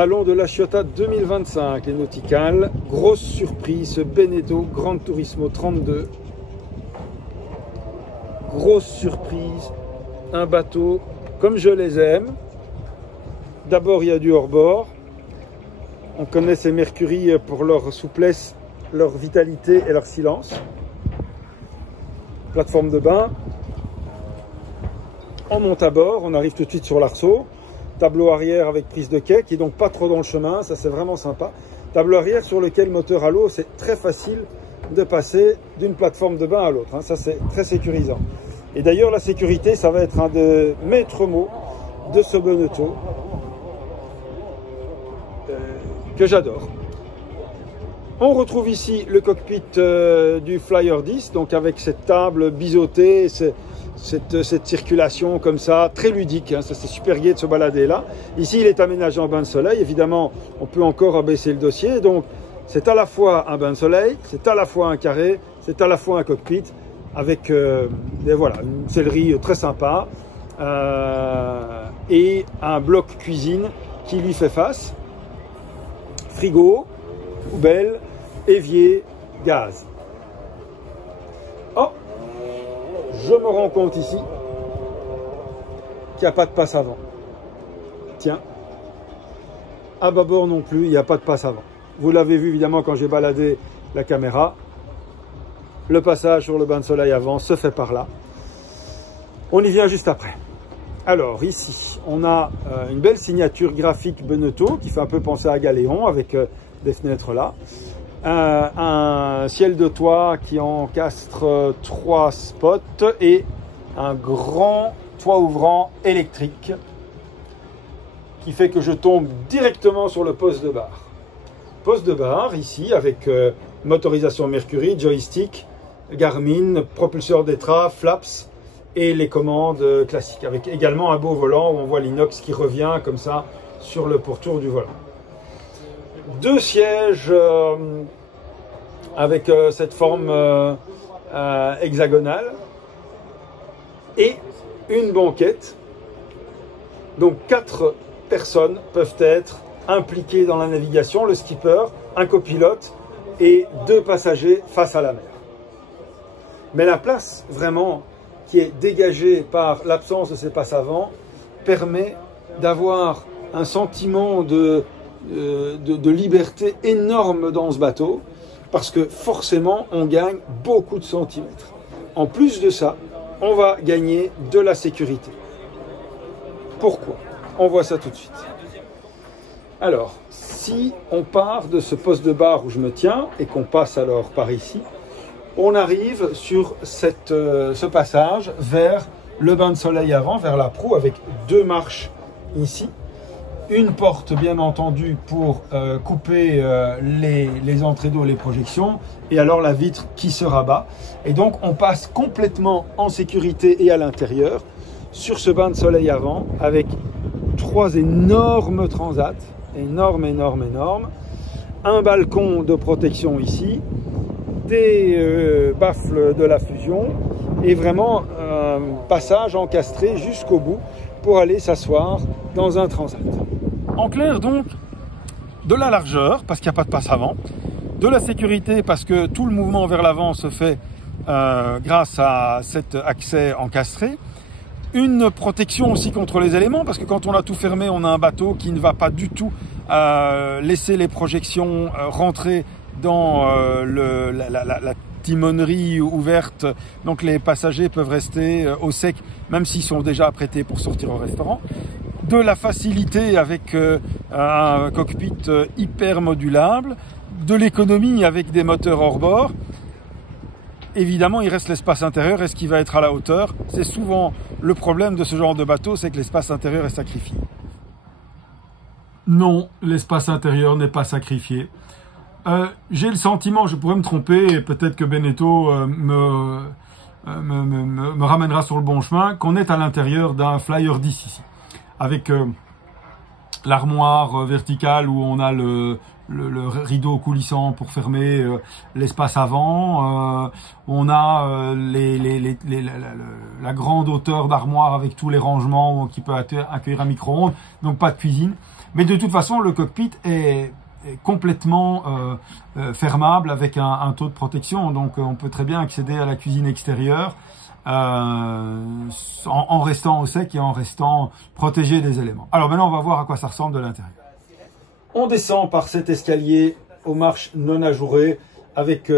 Salon de la Ciotat 2025, les nauticales. Grosse surprise, ce Beneteau Gran Turismo 32. Grosse surprise, un bateau comme je les aime. D'abord, il y a du hors-bord. On connaît ces Mercury pour leur souplesse, leur vitalité et leur silence. Plateforme de bain. On monte à bord, on arrive tout de suite sur l'arceau. Tableau arrière avec prise de quai, qui est donc pas trop dans le chemin, ça c'est vraiment sympa. Tableau arrière sur lequel moteur à l'eau, c'est très facile de passer d'une plateforme de bain à l'autre. Ça c'est très sécurisant. Et d'ailleurs la sécurité, ça va être un des maîtres mots de ce Beneteau que j'adore. On retrouve ici le cockpit du Flyer 10, donc avec cette table biseautée, cette circulation comme ça, très ludique, ça c'est super gai de se balader là. Ici il est aménagé en bain de soleil, évidemment on peut encore abaisser le dossier, donc c'est à la fois un bain de soleil, c'est à la fois un carré, c'est à la fois un cockpit, avec voilà, une sellerie très sympa, et un bloc cuisine qui lui fait face, frigo, poubelle, évier, gaz. Oh, je me rends compte ici qu'il n'y a pas de passe avant. Tiens, à bâbord non plus, il n'y a pas de passe avant. Vous l'avez vu évidemment quand j'ai baladé la caméra. Le passage sur le bain de soleil avant se fait par là. On y vient juste après. Alors ici, on a une belle signature graphique Beneteau qui fait un peu penser à Galéon avec des fenêtres là. Un ciel de toit qui encastre 3 spots et un grand toit ouvrant électrique qui fait que je tombe directement sur le poste de barre. Poste de barre ici avec motorisation Mercury, joystick, Garmin, propulseur d'étrave, flaps et les commandes classiques avec également un beau volant où on voit l'inox qui revient comme ça sur le pourtour du volant. 2 sièges avec cette forme hexagonale et une banquette. Donc 4 personnes peuvent être impliquées dans la navigation, le skipper, un copilote et 2 passagers face à la mer. Mais la place vraiment qui est dégagée par l'absence de ces passes avant permet d'avoir un sentiment de liberté énorme dans ce bateau parce que forcément on gagne beaucoup de centimètres. En plus de ça, on va gagner de la sécurité. Pourquoi? On voit ça tout de suite. Alors, si on part de ce poste de barre où je me tiens et qu'on passe alors par ici, on arrive sur ce passage vers le bain de soleil avant, vers la proue avec 2 marches ici. Une porte bien entendu pour couper les entrées d'eau, les projections, et alors la vitre qui se rabat. Et donc on passe complètement en sécurité et à l'intérieur sur ce bain de soleil avant avec 3 énormes transats, énormes, un balcon de protection ici, des baffles de la fusion et vraiment un passage encastré jusqu'au bout pour aller s'asseoir dans un transat. En clair donc, de la largeur parce qu'il n'y a pas de passe avant, de la sécurité parce que tout le mouvement vers l'avant se fait grâce à cet accès encastré, une protection aussi contre les éléments parce que quand on a tout fermé, on a un bateau qui ne va pas du tout laisser les projections rentrer dans la timonerie ouverte, donc les passagers peuvent rester au sec même s'ils sont déjà apprêtés pour sortir au restaurant. De la facilité avec un cockpit hyper modulable, de l'économie avec des moteurs hors bord. Évidemment, il reste l'espace intérieur. Est-ce qu'il va être à la hauteur? C'est souvent le problème de ce genre de bateau, c'est que l'espace intérieur est sacrifié. Non, l'espace intérieur n'est pas sacrifié. J'ai le sentiment, je pourrais me tromper, et peut-être que Beneteau me ramènera sur le bon chemin, qu'on est à l'intérieur d'un Flyer 10 ici, avec l'armoire verticale où on a le le rideau coulissant pour fermer l'espace avant. On a la grande hauteur d'armoire avec tous les rangements qui peut accueillir un micro-ondes, donc pas de cuisine. Mais de toute façon, le cockpit est complètement fermable avec un taux de protection, donc on peut très bien accéder à la cuisine extérieure en restant au sec et en restant protégé des éléments. Alors maintenant, on va voir à quoi ça ressemble de l'intérieur. On descend par cet escalier aux marches non ajourées avec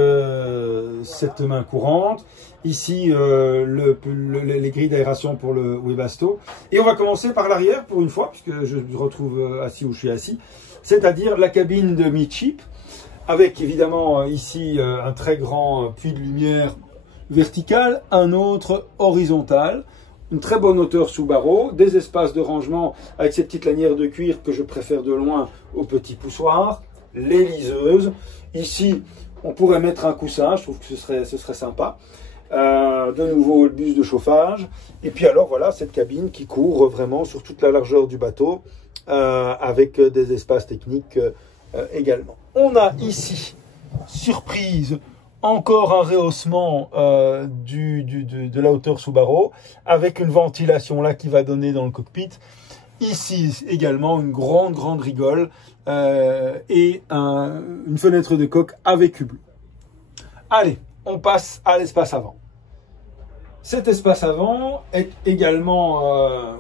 cette main courante. Ici, les grilles d'aération pour le Webasto. Et on va commencer par l'arrière pour une fois, puisque je me retrouve assis où je suis assis. C'est-à-dire la cabine de midship, avec évidemment ici un très grand puits de lumière vertical, un autre horizontal. Une très bonne hauteur sous barreau, des espaces de rangement avec ces petites lanières de cuir que je préfère de loin aux petits poussoirs, les liseuses. Ici, on pourrait mettre un coussin, je trouve que ce serait sympa. De nouveau, le bus de chauffage. Et puis alors, voilà, cette cabine qui court vraiment sur toute la largeur du bateau, avec des espaces techniques également. On a ici, surprise, encore un rehaussement de la hauteur sous barreau, avec une ventilation là qui va donner dans le cockpit. Ici également une grande rigole et une fenêtre de coque avec hublot. Allez, on passe à l'espace avant. Cet espace avant est également,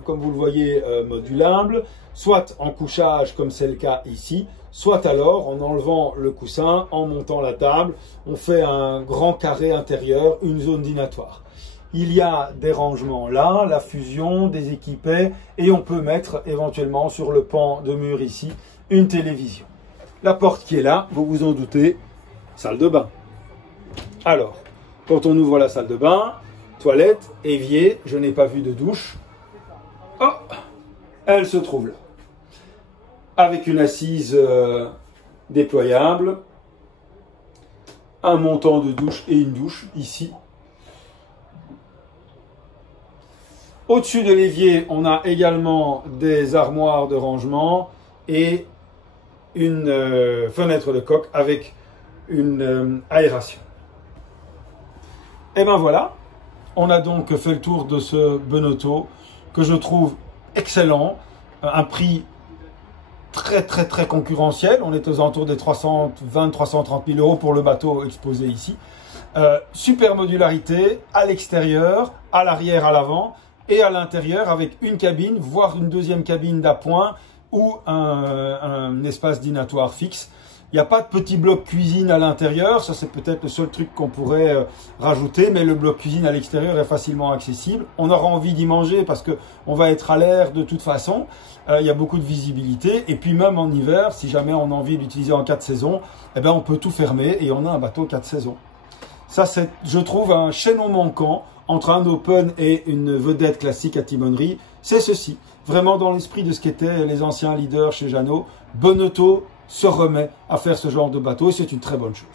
comme vous le voyez, modulable, soit en couchage comme c'est le cas ici, soit alors en enlevant le coussin, en montant la table, on fait un grand carré intérieur, une zone dînatoire. Il y a des rangements là, la fusion, des équipets, et on peut mettre éventuellement sur le pan de mur ici une télévision. La porte qui est là, vous vous en doutez, salle de bain. Alors, quand on ouvre la salle de bain, toilette, évier, je n'ai pas vu de douche. Oh, elle se trouve là. Avec une assise déployable, un montant de douche et une douche ici. Au-dessus de l'évier, on a également des armoires de rangement et une fenêtre de coque avec une aération. Et ben voilà, on a donc fait le tour de ce Benotto que je trouve excellent, un prix très concurrentiel. On est aux alentours des 320-330 000 euros pour le bateau exposé ici. Super modularité à l'extérieur, à l'arrière, à l'avant et à l'intérieur avec une cabine, voire une deuxième cabine d'appoint ou un espace dînatoire fixe. Il n'y a pas de petit bloc cuisine à l'intérieur, ça c'est peut-être le seul truc qu'on pourrait rajouter, mais le bloc cuisine à l'extérieur est facilement accessible. On aura envie d'y manger parce qu'on va être à l'air de toute façon, il y a beaucoup de visibilité, et puis même en hiver, si jamais on a envie d'utiliser en 4 saisons, eh ben on peut tout fermer et on a un bateau 4 saisons. Ça c'est, je trouve, un chaînon manquant entre un open et une vedette classique à timonerie, c'est ceci. Vraiment dans l'esprit de ce qu'étaient les anciens leaders chez Jeannot, Benotto se remet à faire ce genre de bateau et c'est une très bonne chose.